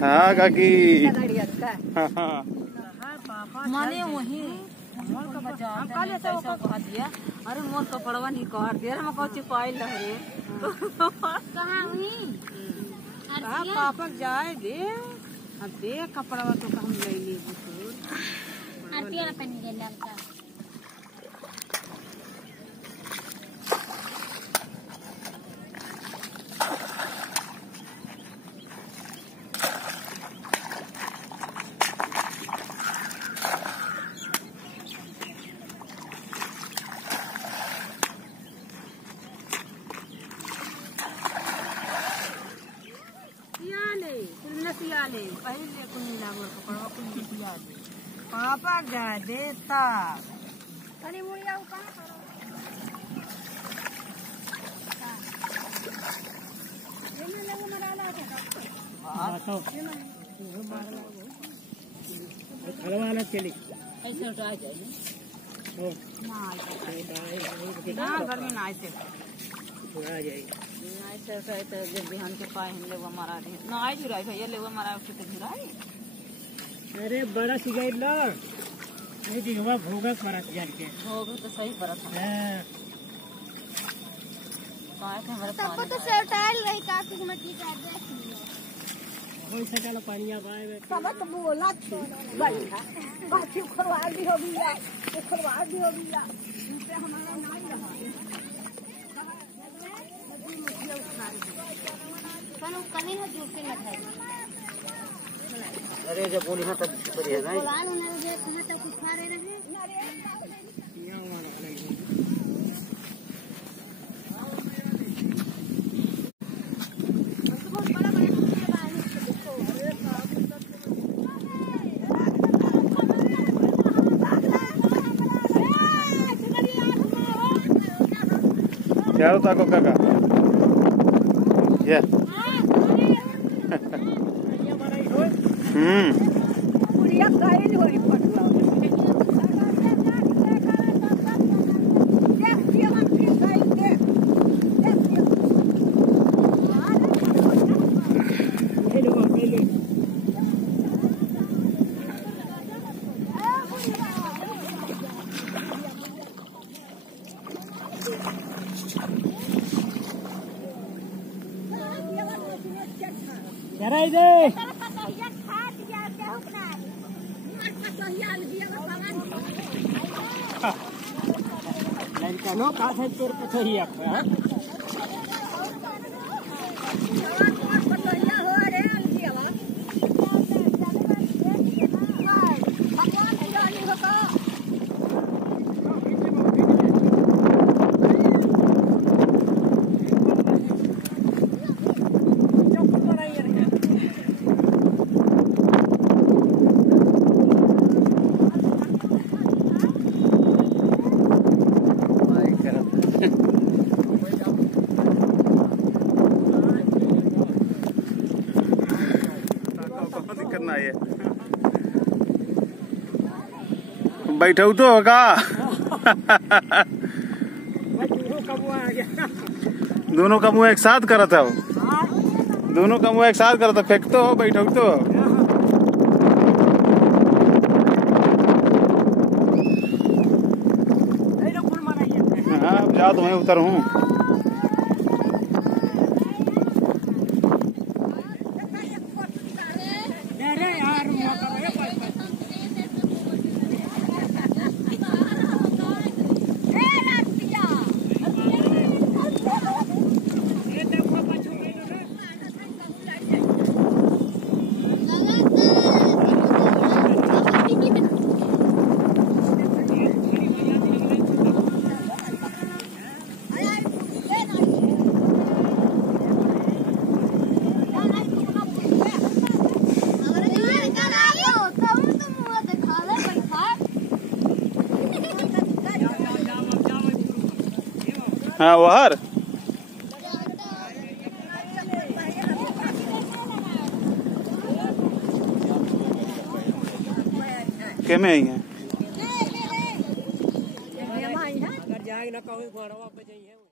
हाँ काकी माने वही मोर का बच्चा हम कल ऐसा कह दिया। अरे मोर कपड़वा नहीं काट दिया हम कह चिपाई लहरे कहां हुई हां पापा जाए दे अब दे कपड़वा तो हम ले ली आरती वाला पहन के लड़का पहले कुनीला मोर कपड़वा कुनीला दे पापा गा देता अरे मुड़िया कहां करो ये ले वो मराला हां तो खलवाना चली ऐसे उठा जाए ओ ना घर में ना ऐसे उड़ा जाए ऐसे तो जब बिहान के पाए हम लोग हमारा ना आई जुराई भैया लोग हमारा तो जुराई अरे बड़ा सिगाई ला नहीं दिखवा भोगा परत यार के भोगा तो सही परत है हां पाए थे हमारे तब तो सेटाइल रही काफी मत की कर दे कोई सकाल पानिया बाए सब तो बोला बैठा बाकी खरवा भी हो गया खरवा भी हो गया इनसे हमारा नहीं रहा कनो कमी है दूसरे न खाई अरे जब बोली हां तब बढ़िया नहीं बोलान उन्होंने जे कहा तो कुछ खा रहे रहे क्या होता को काका ये बुढ़िया काहे नहीं होई पटला जरा दे लड़का नो का है तोर पथरिया हां बैठो तो होगा दोनों का मुंह एक साथ करा था दोनों का मुंह एक साथ करा था फेंकते हो बैठो तो हाँ अब जा तो मैं उतर हूँ हाँ वहर के में आई है अगर जाएगा ना कहूँ